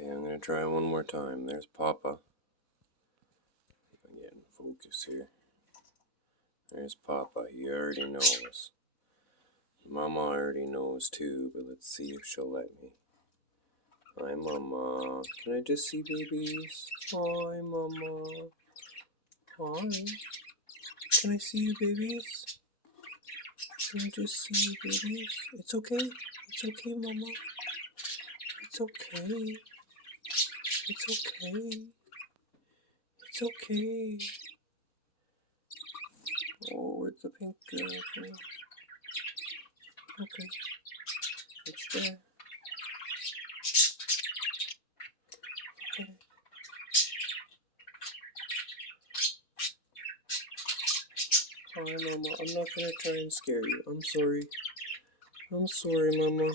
Okay, I'm gonna try one more time. There's Papa. If I can get in focus here. There's Papa. He already knows. Mama already knows too, but let's see if she'll let me. Hi, Mama. Can I just see babies? Hi, Mama. Hi. Can I see you, babies? Can I just see you, babies? It's okay. It's okay, Mama. It's okay. It's okay. It's okay. Oh, where's the pink girl? Okay. It's there. Okay. Hi, Mama. I'm not gonna try and scare you. I'm sorry. I'm sorry, Mama.